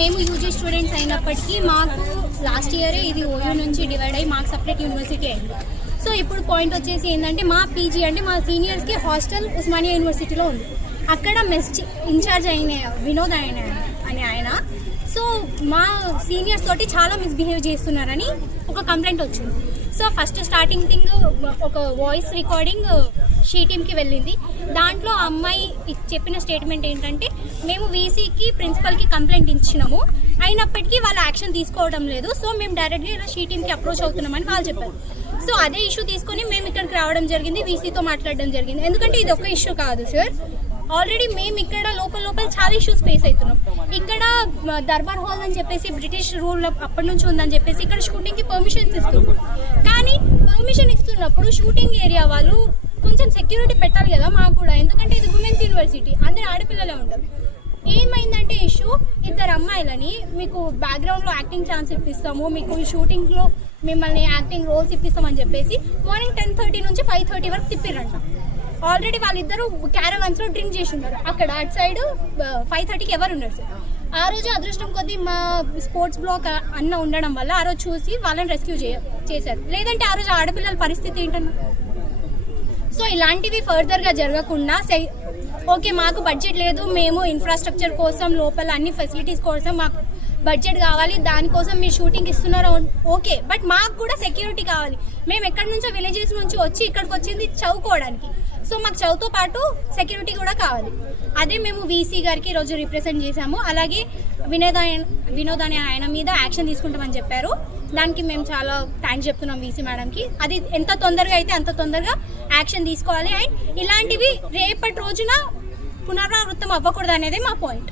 మేము UG students అయినప్పటికీ మాకు లాస్ట్ ఇయరే ఇది ఓయూ నుంచి డివైడ్ అయ్యి మాకు సపరేట్ యూనివర్సిటీ అయింది. సో ఇప్పుడు పాయింట్ వచ్చేసి ఏంటంటే మా పీజీ అంటే మా సీనియర్స్కి హాస్టల్ ఉస్మానియా యూనివర్సిటీలో ఉంది. అక్కడ మెస్ ఇన్ఛార్జ్ అయిన వినోద్ అని ఆయన సో మా సీనియర్స్ తోటి చాలా మిస్బిహేవ్ చేస్తున్నారని ఒక కంప్లైంట్ వచ్చింది. సో ఫస్ట్ స్టార్టింగ్ థింగ్ ఒక వాయిస్ రికార్డింగ్ షీ టీమ్కి వెళ్ళింది. దాంట్లో ఆ అమ్మాయి చెప్పిన స్టేట్మెంట్ ఏంటంటే మేము వీసీకి ప్రిన్సిపల్కి కంప్లైంట్ ఇచ్చినాము, అయినప్పటికీ వాళ్ళు యాక్షన్ తీసుకోవడం లేదు, సో మేము డైరెక్ట్గా ఇలా షీ టీమ్కి అప్రోచ్ అవుతున్నామని వాళ్ళు చెప్పారు. సో అదే ఇష్యూ తీసుకొని మేము ఇక్కడికి రావడం జరిగింది, వీసీతో మాట్లాడడం జరిగింది. ఎందుకంటే ఇది ఒక ఇష్యూ కాదు సార్, ఆల్రెడీ మేము ఇక్కడ లోపల చాలా ఇష్యూస్ ఫేస్ అవుతున్నాం. ఇక్కడ దర్బార్ హాల్ అని చెప్పేసి బ్రిటిష్ రూల్ అప్పటి నుంచి ఉందని చెప్పేసి ఇక్కడ షూటింగ్కి పర్మిషన్స్ ఇస్తున్నారు. కానీ పర్మిషన్ ఇస్తున్నప్పుడు షూటింగ్ ఏరియా వాళ్ళు కొంచెం సెక్యూరిటీ పెట్టాలి కదా మాకు కూడా, ఎందుకంటే ఇది ఉమెన్స్ యూనివర్సిటీ, అందరు ఆడపిల్లలే ఉంటారు. ఏమైందంటే ఇష్యూ, ఇద్దరు అమ్మాయిలని మీకు బ్యాక్గ్రౌండ్లో యాక్టింగ్ ఛాన్స్ ఇప్పిస్తాము, మీకు ఈ షూటింగ్లో మిమ్మల్ని యాక్టింగ్ రోల్స్ ఇప్పిస్తామని చెప్పేసి మార్నింగ్ 10:30 నుంచి 5:30 వరకు తిప్పిరంట. ఆల్రెడీ వాళ్ళిద్దరూ క్యారవాన్స్లో డ్రింక్ చేసి ఉన్నారు. అక్కడ అటు సైడ్ 5:30కి ఎవరు ఉన్నారు సార్. ఆ రోజు అదృష్టం కొద్దీ మా స్పోర్ట్స్ బ్లాక్ అన్న ఉండడం వల్ల ఆ రోజు చూసి వాళ్ళని రెస్క్యూ చేశారు, లేదంటే ఆ రోజు ఆడపిల్లల పరిస్థితి ఏంటన్నా. సో ఇలాంటివి ఫర్దర్గా జరగకుండా ఓకే మాకు బడ్జెట్ లేదు, మేము ఇన్ఫ్రాస్ట్రక్చర్ కోసం లోపల అన్ని ఫెసిలిటీస్ కోసం మాకు బడ్జెట్ కావాలి, దానికోసం మీరు షూటింగ్ ఇస్తున్నారు ఓకే, బట్ మాకు కూడా సెక్యూరిటీ కావాలి. మేము ఎక్కడి నుంచో విలేజెస్ నుంచి వచ్చి ఇక్కడికి వచ్చింది చదువుకోవడానికి, సో మాకు చదువుతో పాటు సెక్యూరిటీ కూడా కావాలి. అదే మేము వీసీ గారికి ఈరోజు రిప్రజెంట్ చేశాము. అలాగే వినోద్ అనే ఆయన మీద యాక్షన్ తీసుకుంటామని చెప్పారు. దానికి మేము చాలా థ్యాంక్స్ చెప్తున్నాం వీసీ మేడంకి. అది ఎంత తొందరగా అయితే అంత తొందరగా యాక్షన్ తీసుకోవాలి. అండ్ ఇలాంటివి రేపటి రోజున పునరావృతం అవ్వకూడదు అనేది మా పాయింట్.